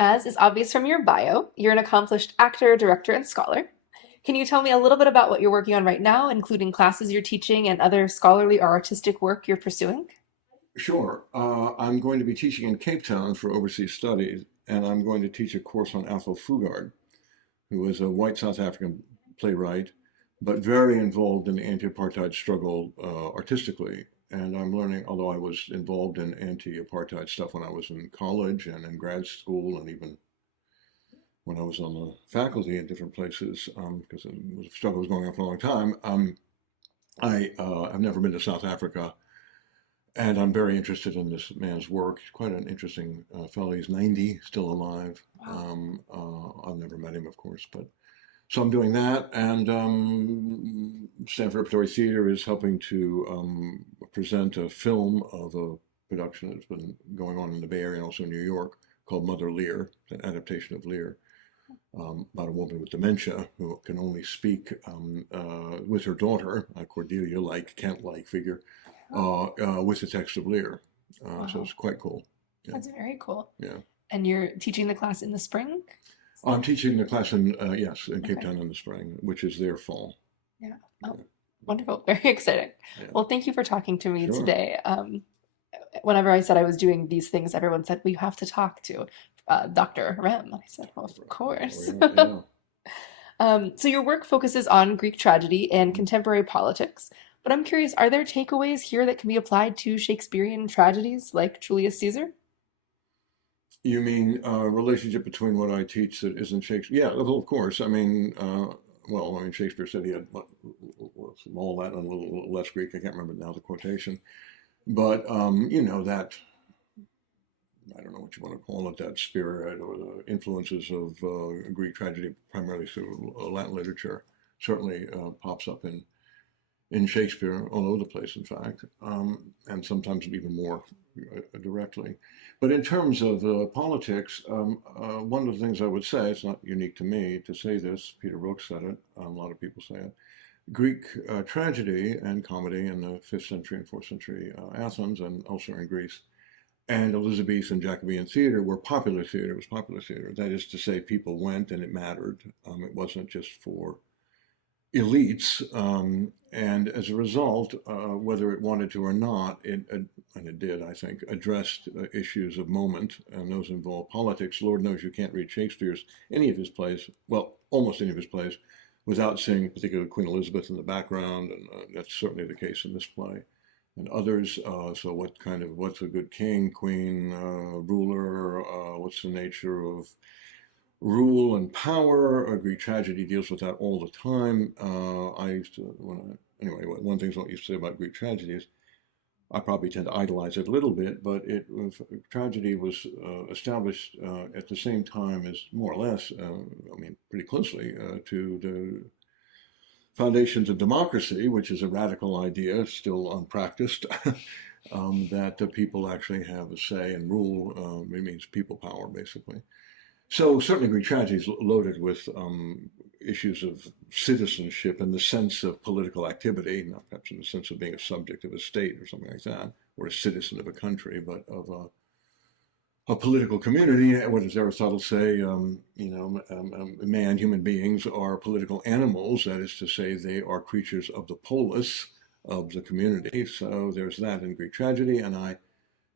As is obvious from your bio, you're an accomplished actor, director, and scholar. Can you tell me a little bit about what you're working on right now, including classes you're teaching and other scholarly or artistic work you're pursuing? Sure. I'm going to be teaching in Cape Town for overseas studies, and I'm going to teach a course on Athol Fugard, who is a white South African playwright, but very involved in the anti-apartheid struggle artistically. And I'm learning, although I was involved in anti-apartheid stuff when I was in college and in grad school, and even when I was on the faculty in different places, because the struggle was going on for a long time. I've never been to South Africa, and I'm very interested in this man's work. He's quite an interesting fellow. He's 90, still alive. Wow. I've never met him, of course, but so I'm doing that. And Stanford Repertory Theater is helping to present a film of a production that's been going on in the Bay Area and also in New York called Mother Lear, an adaptation of Lear, about a woman with dementia who can only speak with her daughter, a Cordelia-like, Kent-like figure, Oh, with the text of Lear. So wow. it's quite cool. Yeah, That's very cool. yeah. And you're teaching the class in the spring? I'm teaching the class in yes in Cape Okay. Town in the spring, which is their fall. Yeah. Oh, Yeah, wonderful. Very exciting. yeah. Well, thank you for talking to me Sure. today. Whenever I said I was doing these things, everyone said, "We have to talk to Dr. Rehm." I said, "Well, of course." Yeah, yeah. So your work focuses on Greek tragedy and contemporary politics, but I'm curious, are there takeaways here that can be applied to Shakespearean tragedies like Julius Caesar? You mean relationship between what I teach that isn't Shakespeare? Yeah, of course. Well, I mean, Shakespeare said he had all Latin and a little less Greek. I can't remember now the quotation, but that I don't know what you want to call it, that spirit or the influences of Greek tragedy, primarily through Latin literature, certainly pops up in Shakespeare all over the place, in fact, and sometimes even more directly. But in terms of politics, one of the things I would say, it's not unique to me to say this, Peter Brooks said it, a lot of people say it, Greek tragedy and comedy in the 5th century and 4th century Athens and also in Greece and Elizabethan Jacobean theater were popular theater. It was popular theater. That is to say, people went and it mattered. It wasn't just for elites. And as a result, whether it wanted to or not, and it did, I think, addressed issues of moment, and those involve politics. Lord knows you can't read Shakespeare's, any of his plays, well, almost any of his plays, without seeing particularly Queen Elizabeth in the background, and that's certainly the case in this play and others. So what's a good king, queen, ruler? What's the nature of rule and power? Greek tragedy deals with that all the time. I used to, anyway, one thing I used to say about Greek tragedy is I probably tend to idolize it a little bit, but tragedy was established at the same time as more or less, pretty closely to the foundations of democracy, which is a radical idea, still unpracticed, that the people actually have a say and rule. It means people power, basically. So certainly Greek tragedy is loaded with issues of citizenship in the sense of political activity, not perhaps in the sense of being a subject of a state or something like that, or a citizen of a country, but of a political community. What does Aristotle say? Human beings are political animals. That is to say, they are creatures of the polis, of the community. So there's that in Greek tragedy, and I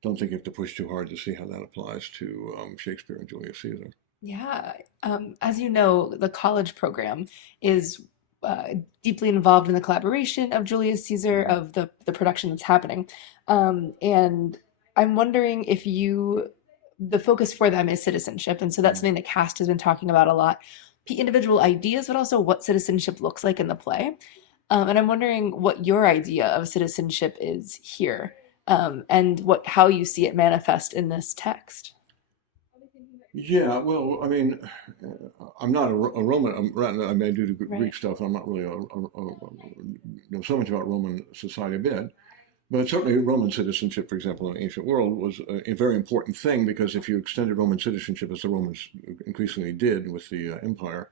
don't think you have to push too hard to see how that applies to Shakespeare and Julius Caesar. Yeah. As you know, the college program is deeply involved in the collaboration of Julius Caesar, Mhm. of the production that's happening. And I'm wondering if the focus for them is citizenship. And so that's Mhm. something the cast has been talking about a lot. The individual ideas, but also what citizenship looks like in the play. And I'm wondering what your idea of citizenship is here, and how you see it manifest in this text. Yeah, well, I mean, I'm not a Roman. I mean, I do the Right. Greek stuff. I'm not really know so much about Roman society a bit, but certainly Roman citizenship, for example, in the ancient world, was a very important thing because if you extended Roman citizenship, as the Romans increasingly did with the empire,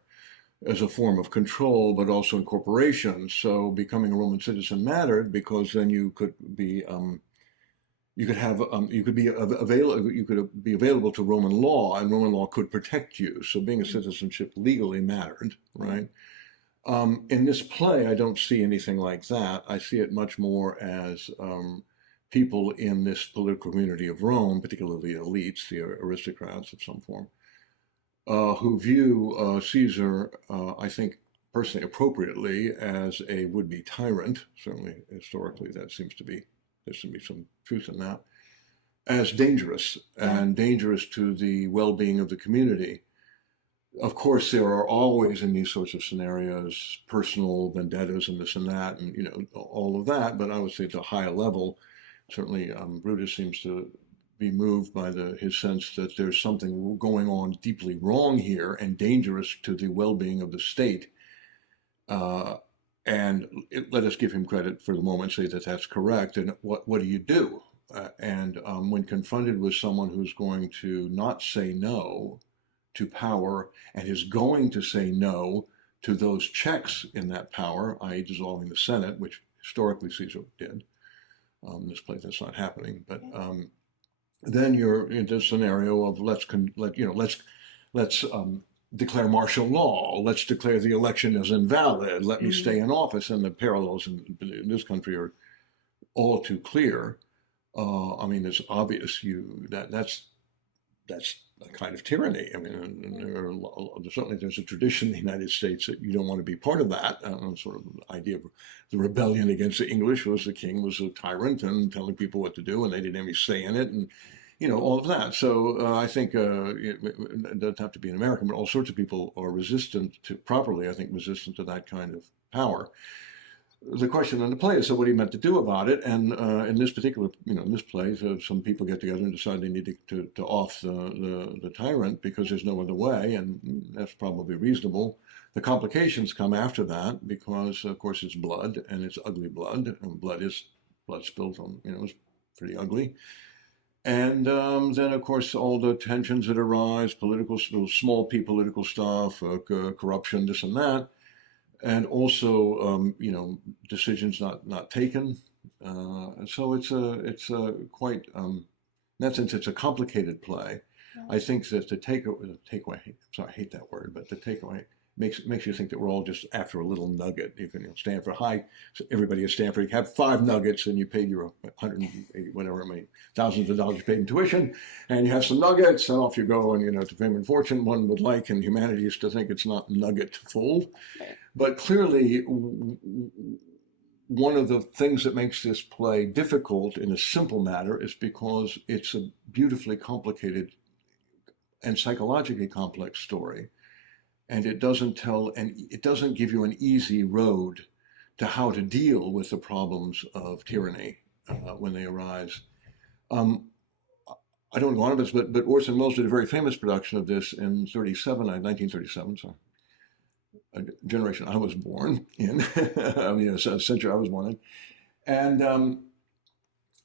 as a form of control, but also incorporation. So becoming a Roman citizen mattered because then you could be you could have you could be available you could be available to Roman law, and Roman law could protect you. So being a citizenship legally mattered, right? In this play, I don't see anything like that. I see it much more as people in this political community of Rome, particularly the elites, the aristocrats of some form, who view Caesar, I think, personally appropriately, as a would-be tyrant. Certainly, historically, there seems to be some truth in that, as dangerous Yeah. and dangerous to the well-being of the community. Of course, there are always in these sorts of scenarios personal vendettas and this and that, and all of that. But I would say, to a higher level, certainly Brutus seems to be moved by his sense that there's something going on deeply wrong here and dangerous to the well-being of the state. And let us give him credit for the moment, say that that's correct. And what do you do? And when confronted with someone who's going to not say no to power and is going to say no to those checks in that power, i.e., dissolving the Senate, which historically Caesar did. In this play, that's not happening. But then you're in this scenario of let's declare martial law. Let's declare the election as invalid. Let me stay in office. And the parallels in this country are all too clear. I mean, it's obvious that's a kind of tyranny. I mean, certainly there's a tradition in the United States that you don't want to be part of that. Sort of the idea of the rebellion against the English was the king was a tyrant and telling people what to do, and they didn't have any say in it, and all of that. So I think it doesn't have to be an American, but all sorts of people are resistant to that kind of power. The question in the play is, so what are you meant to do about it? And in this particular, in this play, some people get together and decide they need to off the tyrant because there's no other way, and that's probably reasonable. The complications come after that because, of course, it's blood, and it's ugly blood, and blood spilled on, it's pretty ugly. And then, of course, all the tensions that arise, small p political stuff, corruption, this and that. And also, decisions not taken. So it's a quite, in that sense, it's a complicated play. I think that the takeaway, sorry, I hate that word, but the takeaway makes you think that we're all just after a little nugget. You can Stanford High, so everybody at Stanford, you have 5 nuggets and you paid your 180, whatever, thousands of dollars you paid in tuition, and you have some nuggets, and off you go, and to fame and fortune. One would like in humanity is to think it's not nugget full. But clearly, one of the things that makes this play difficult in a simple matter is because it's a beautifully complicated and psychologically complex story. And it doesn't give you an easy road to how to deal with the problems of tyranny when they arise. I don't go on this, but Orson Welles did a very famous production of this in 1937, sorry. A generation I was born in, a century I was born in,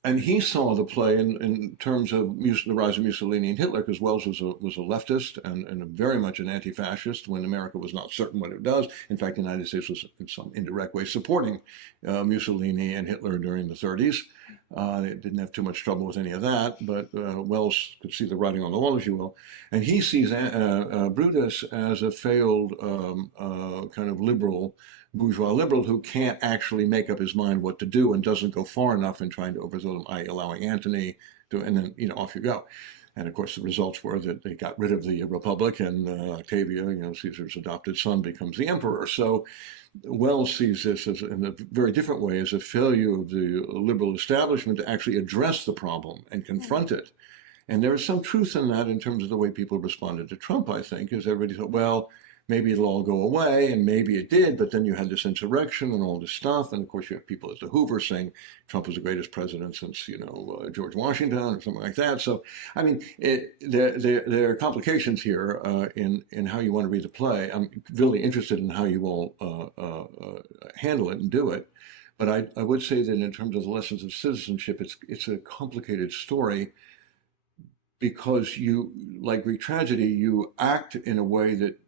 and he saw the play in terms of the rise of Mussolini and Hitler, because Wells was a leftist and very much an anti-fascist when America was not certain what it does. In fact, the United States was in some indirect way supporting Mussolini and Hitler during the 30s. It didn't have too much trouble with any of that, but Wells could see the writing on the wall, if you will. And he sees Brutus as a failed kind of bourgeois liberal who can't actually make up his mind what to do and doesn't go far enough in trying to overthrow them, i.e. allowing Antony to, and then, off you go. And of course, the results were that they got rid of the Republic, and Octavian, Caesar's adopted son, becomes the emperor. So Wells sees this in a very different way as a failure of the liberal establishment to actually address the problem and confront it. And there is some truth in that in terms of the way people responded to Trump, I think, is everybody thought, well, maybe it'll all go away, and maybe it did, but then you had this insurrection and all this stuff, and of course you have people at the Hoover saying Trump was the greatest president since, George Washington or something like that. So, I mean, there are complications here in how you want to read the play. I'm really interested in how you all handle it and do it, but I would say that in terms of the lessons of citizenship, it's a complicated story, because you, like Greek tragedy, you act in a way that,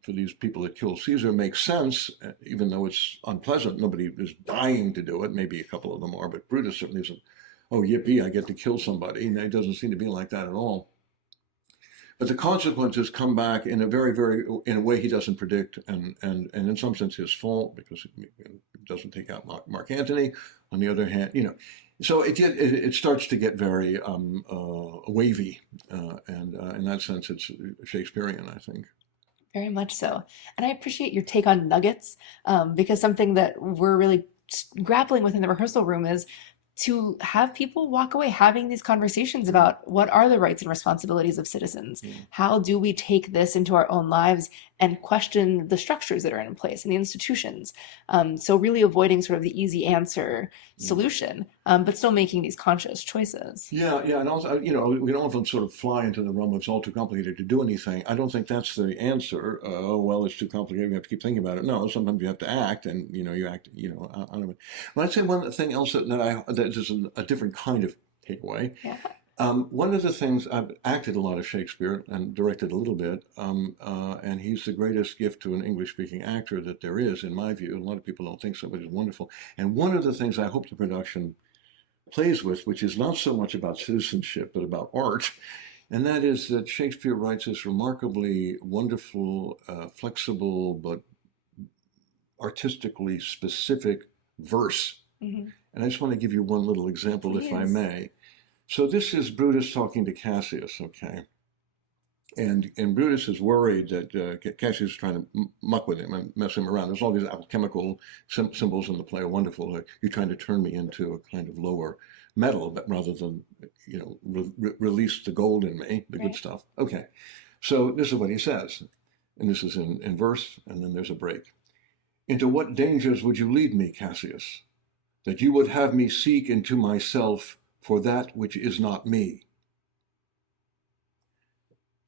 for these people that kill Caesar, makes sense, even though it's unpleasant. Nobody is dying to do it. Maybe a couple of them are, but Brutus certainly isn't oh, yippee, I get to kill somebody. And it doesn't seem to be like that at all. But the consequences come back in a in a way he doesn't predict, and in some sense his fault, because it doesn't take out Mark Antony. On the other hand, so it starts to get very wavy, and in that sense, it's Shakespearean, I think. Very much so. And I appreciate your take on nuggets, because something that we're really grappling with in the rehearsal room is to have people walk away having these conversations about what are the rights and responsibilities of citizens. Yeah. How do we take this into our own lives and question the structures that are in place and the institutions? So really avoiding sort of the easy answer solution, but still making these conscious choices. Yeah, and also, we don't often sort of fly into the realm of it's all too complicated to do anything. I don't think that's the answer. Oh, well, it's too complicated. We have to keep thinking about it. No, sometimes you have to act, and you act, out of it. But I'd say one thing else that is a different kind of takeaway. Yeah. One of the things, I've acted a lot of Shakespeare and directed a little bit, and he's the greatest gift to an English-speaking actor that there is, in my view. A lot of people don't think so, but it's wonderful. And one of the things I hope the production plays with, which is not so much about citizenship, but about art, and that is that Shakespeare writes this remarkably wonderful, flexible, but artistically specific verse. Mm-hmm. And I just want to give you one little example, Please. if I may. So this is Brutus talking to Cassius, okay? And Brutus is worried that Cassius is trying to muck with him and mess him around. There's all these alchemical symbols in the play are wonderful. Like, you're trying to turn me into a kind of lower metal, but rather than, release the gold in me, the good stuff. Okay, so this is what he says. And this is in verse, and then there's a break. Into what dangers would you lead me, Cassius, that you would have me seek into myself for that which is not me?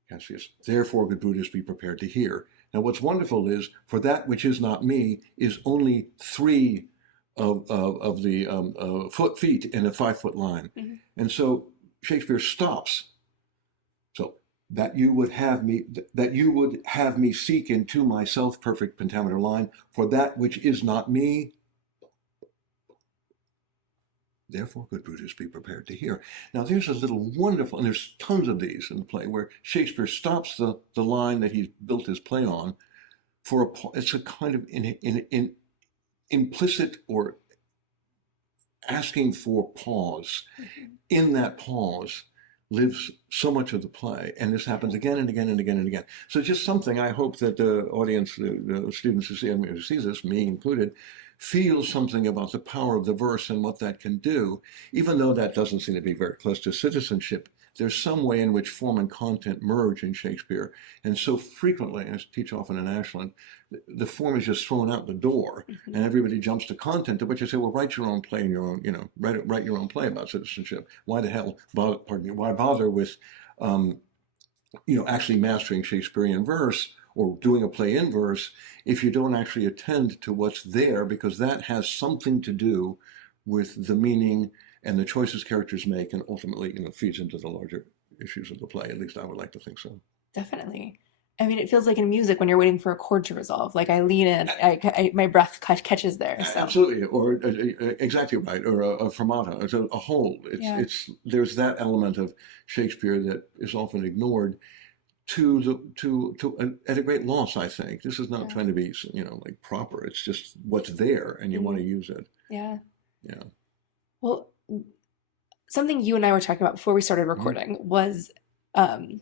Cassius, therefore, good Brutus, be prepared to hear. Now, what's wonderful is, for that which is not me is only 3 of the feet in a 5-foot line. Mm-hmm. And so Shakespeare stops. So that you would have me seek into myself, perfect pentameter line, for that which is not me. Therefore, good Brutus, be prepared to hear. Now, there's a little wonderful, and there's tons of these in the play, where Shakespeare stops the line that he's built his play on for it's a kind of implicit or asking for pause. Mm-hmm. In that pause lives so much of the play, and this happens again and again and again and again. So just something I hope that the audience, the students who sees this, me included, feels something about the power of the verse and what that can do. Even though that doesn't seem to be very close to citizenship, there's some way in which form and content merge in Shakespeare. And so frequently, I teach often in Ashland, the form is just thrown out the door, mm-hmm. and everybody jumps to content, to which you say, well, write your own play in your own, write your own play about citizenship. Why the hell, why bother with, actually mastering Shakespearean verse or doing a play in verse if you don't actually attend to what's there, because that has something to do with the meaning and the choices characters make, and ultimately, feeds into the larger issues of the play. At least I would like to think so. Definitely. I mean, it feels like in music when you're waiting for a chord to resolve. Like I lean in, my breath catches there. So. Absolutely, or exactly right, or a fermata, it's a hold. There's that element of Shakespeare that is often ignored, at a great loss, I think. This is not trying to be, like proper. It's just what's there, and you want to use it. Yeah. Yeah. Well, something you and I were talking about before we started recording was, in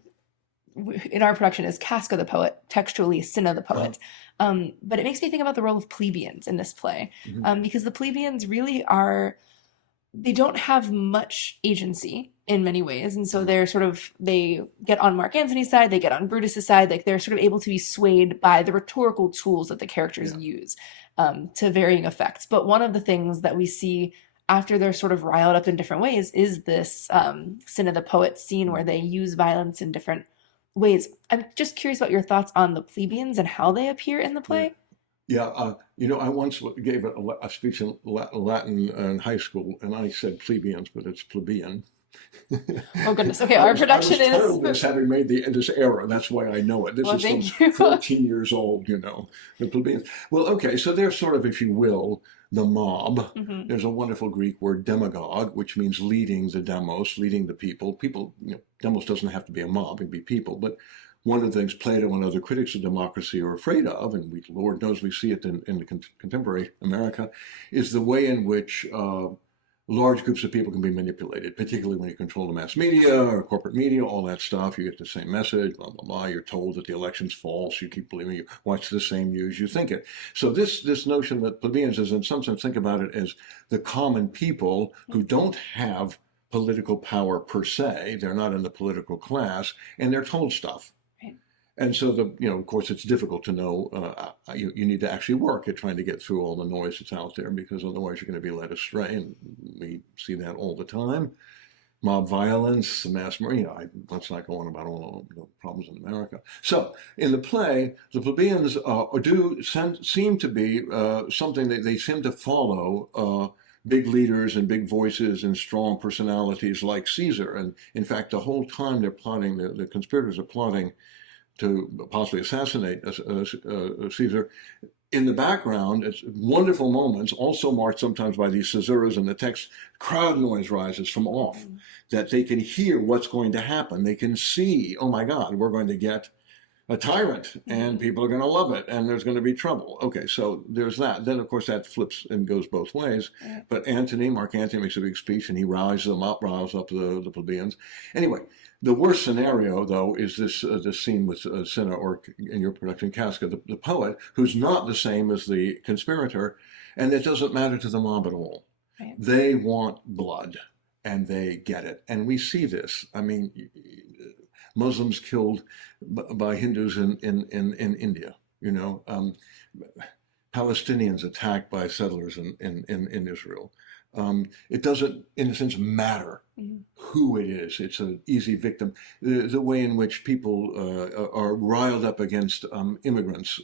our production, is Casca the poet, textually Cinna the poet. But it makes me think about the role of plebeians in this play, mm-hmm. Because the plebeians really they don't have much agency in many ways. And so they get on Mark Antony's side, they get on Brutus's side, like they're sort of able to be swayed by the rhetorical tools that the characters use to varying effects. But one of the things that we see after they're sort of riled up in different ways is this Cinna the poet scene where they use violence in different ways. I'm just curious about your thoughts on the plebeians and how they appear in the play. Yeah, I once gave a speech in Latin in high school, and I said plebeians, but it's plebeian. Oh goodness! Okay, our production I was this having made this error. That's why I know it. This is from 14 years old. The plebeians. Well, okay, so they're sort of, if you will, the mob. Hmm. There's a wonderful Greek word demagogue, which means leading the demos, leading the people. People, demos doesn't have to be a mob, it can be people. But one of the things Plato and other critics of democracy are afraid of, and Lord knows we see it in the contemporary America, is the way in which large groups of people can be manipulated, particularly when you control the mass media or corporate media, all that stuff. You get the same message, blah, blah, blah. You're told that the election's false. You keep believing, you watch the same news, you think it. So this notion that plebeians is, in some sense, think about it as the common people who don't have political power per se. They're not in the political class, and they're told stuff. And so, of course, it's difficult to know. You need to actually work at trying to get through all the noise that's out there, because otherwise you're going to be led astray. And we see that all the time. Mob violence, mass murder. Let's not go on about all the problems in America. So, in the play, the plebeians seem to be something that they seem to follow big leaders and big voices and strong personalities like Caesar. And in fact, the whole time they're plotting, the conspirators are plotting to possibly assassinate Caesar. In the background, it's wonderful moments, also marked sometimes by these caesuras in the text. Crowd noise rises from off, that they can hear what's going to happen. They can see, oh my God, we're going to get a tyrant, and people are going to love it, and there's going to be trouble. Okay, so there's that. Then, of course, that flips and goes both ways. But Mark Antony makes a big speech, and he riles up the plebeians. Anyway, the worst scenario, though, is this scene with Cinna, or in your production, Casca, the poet, who's not the same as the conspirator, and it doesn't matter to the mob at all. Right. They want blood, and they get it. And we see this. I mean, Muslims killed by Hindus in India, Palestinians attacked by settlers in Israel. It doesn't, in a sense, matter who it is. It's an easy victim. The way in which people are riled up against immigrants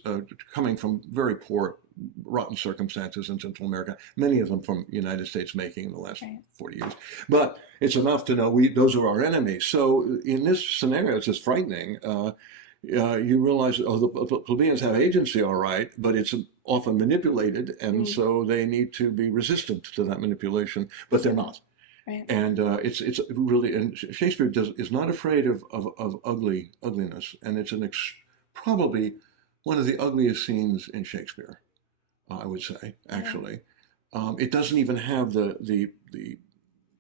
coming from very poor, rotten circumstances in Central America, many of them from the United States making in the last 40 years. But it's enough to know those are our enemies. So in this scenario, it's just frightening. You realize, the plebeians have agency, all right, but it's often manipulated, and so they need to be resistant to that manipulation, but they're not. Right. And it's really, and Shakespeare is not afraid of ugliness, and it's probably one of the ugliest scenes in Shakespeare, I would say, actually. It doesn't even have the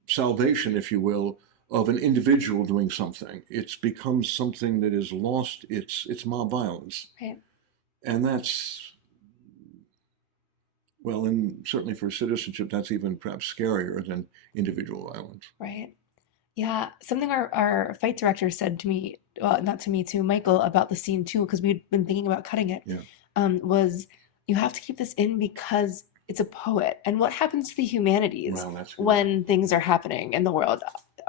salvation, if you will, of an individual doing something. It's become something that is lost. It's mob violence. Right. And that's, well, and certainly for citizenship, that's even perhaps scarier than individual violence. Right. Yeah. Something our fight director said to me, not to me, to Michael, about the scene too, because we'd been thinking about cutting it, was you have to keep this in because it's a poet. And what happens to the humanities when things are happening in the world?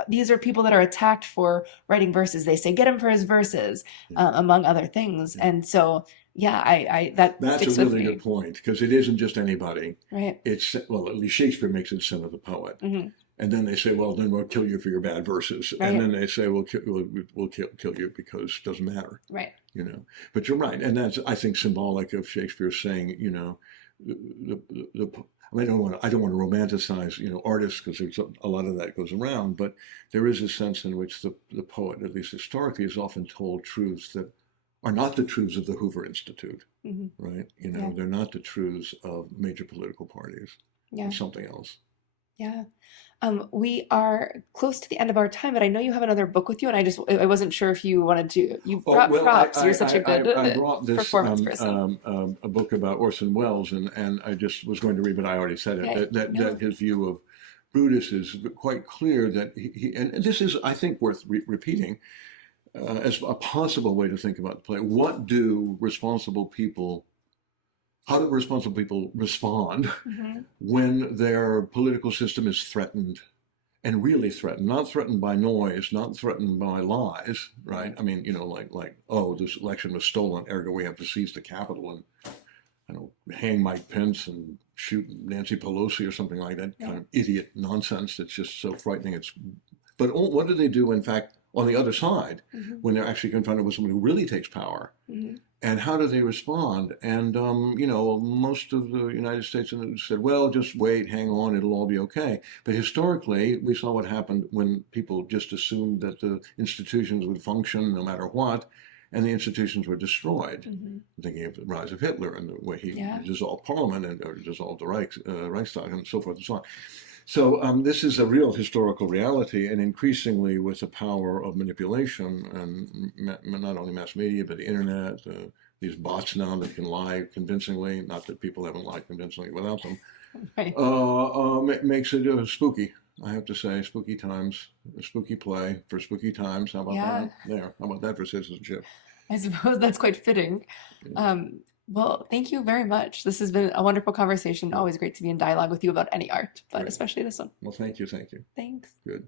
These are people that are attacked for writing verses. They say, get him for his verses, among other things. And so, that's a really good point, because it isn't just anybody. Right. It's, well, at least Shakespeare makes it Cinna the poet. And then they say, well, then we'll kill you for your bad verses. Right. And then they say, we'll kill you because it doesn't matter. Right. But you're right. And that's, I think, symbolic of Shakespeare saying, I don't want to romanticize, artists, because there's a lot of that goes around, but there is a sense in which the poet, at least historically, is often told truths that are not the truths of the Hoover Institute, right? They're not the truths of major political parties. Or something else. Yeah. We are close to the end of our time, but I know you have another book with you, and I wasn't sure if you wanted to. You brought props. You're such a good I brought this, performance person. A book about Orson Welles, and I just was going to read, but I already said it. That his view of Brutus is quite clear. That he and this is, I think, worth repeating as a possible way to think about the play. How do responsible people respond when their political system is threatened, and really threatened, not threatened by noise, not threatened by lies, right? I mean, like, oh, this election was stolen, ergo we have to seize the Capitol and hang Mike Pence and shoot Nancy Pelosi or something like that, kind of idiot nonsense that's just so frightening. But what do they do, in fact, on the other side Hmm. when they're actually confronted with someone who really takes power? Hmm. And how do they respond? And, most of the United States said, well, just wait, hang on, it'll all be okay. But historically, we saw what happened when people just assumed that the institutions would function no matter what, and the institutions were destroyed. Hmm. I'm thinking of the rise of Hitler and the way he Yeah. dissolved Parliament and or dissolved the Reichstag and so forth and so on. So this is a real historical reality, and increasingly with the power of manipulation and not only mass media but the internet, these bots now that can lie convincingly. Not that people haven't lied convincingly without them. Right. Makes it spooky. I have to say, spooky times, a spooky play for spooky times. How about Yeah. that? There. How about that for citizenship? I suppose that's quite fitting. Um, well, thank you very much. This has been a wonderful conversation. Good. Always great to be in dialogue with you about any art, but Great. especially this one. Well, thank you. Thank you. Thanks. Good.